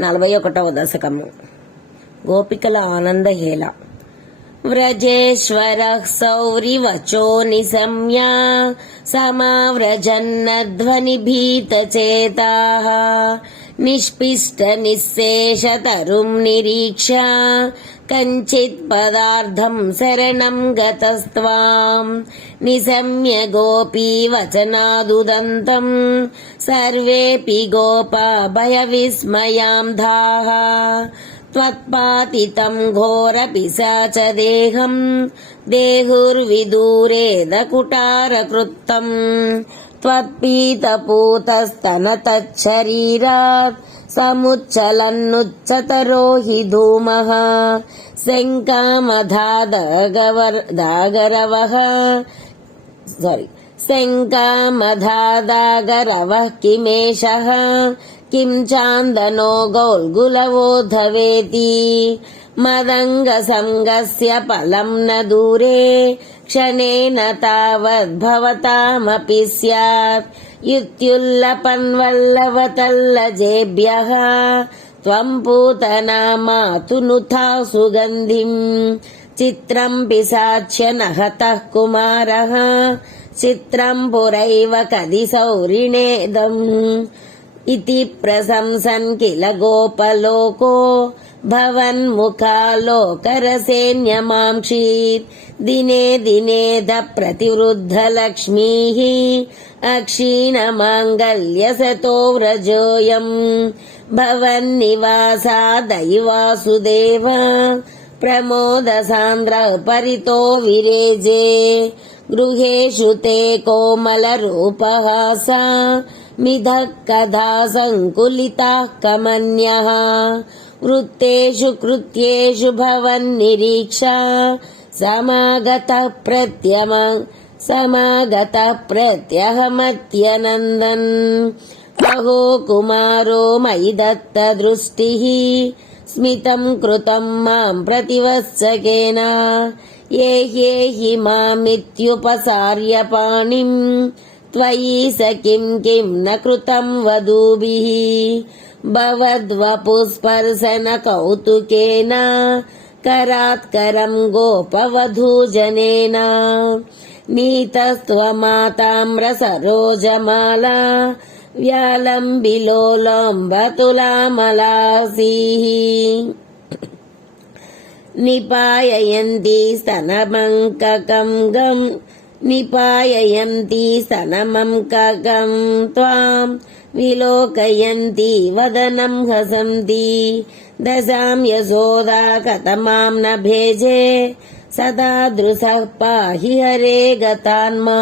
నలభై ఒకటవ దశకము. గోపికల ఆనందహేళ వ్రజేశ్వర సౌరివచో నిశమ్యా చేత నిష్పిష్ట నిశేషతరుం నిరీక్ష कञ्चित् पदार्थम् शरणम् गतस्त्वाम् निशम्य गोपी वचनादुदन्तम् सर्वेऽपि गोपा भयविस्मयाम् धाः त्वत्पातितम् घोरपिशाच देहम् देहुर्विदूरेदकुटारकृत्तम् त्वत्पीतपूतस्तनतच्छरीरात् समुच्चलन्नुच्चतरो हि धूमः शङ्कामधादगरवः सारी शङ्कामधादागरवः किमेषः किं चान्दनो गौल्गुलवोधवेति मदङ्गसङ्गस्य फलम् न दूरे क्षणेन तावद्भवतामपि स्यात् इत्युल्लपन्वल्लवतल्लजेभ्यः त्वम् पूतना मातुनुथा सुगन्धिम् चित्रम् पिशाच्य नहतः कुमारः चित्रम् पुरैव कदि सौरिणेदम् इति प्रशंसन् किल गोपलोको भवन्मुखालोकरसेऽन्यमांक्षीत् दिने दिनेध प्रतिवृद्धलक्ष्मीः अक्षीणमाङ्गल्यसतो व्रजोऽयम् भवन्निवासादैवासुदेव प्रमोदसान्द्र परितो विरेजे गृहेषु ते कोमलरूपहासा मिधः कदा सङ्कुलिताः कमन्यः వృత్తేషు కృత్యేషు భవన్నిరీక్షా సమాగత ప్రత్యమ సమాగత ప్రత్యహమత్యనందన్. అహో కుమారో మయి దత్త దృష్టి. స్మితం కృతం మాం ప్రతివత్సకేన. ఏ హే హి మామిత్యుపసార్య పాణిం. त्वयि स किम् किम् न कृतम् वधूभिः भवद्वपुस्पर्शन कौतुकेन करात्करम् गोपवधूजनेन नीतस्त्वमाताम्रसरोजमाला व्यालम्बिलोलम्बतुलामलासीः निपाययन्ती स्तनमङ्ककम् गम् నిపాయయంతి సనమం కకం త్వాం విలోకయంతి వదనం హసంతి దశాం యశోదా కథమాం న భేజే సదాదృశ పాహి హరే గతాన్మా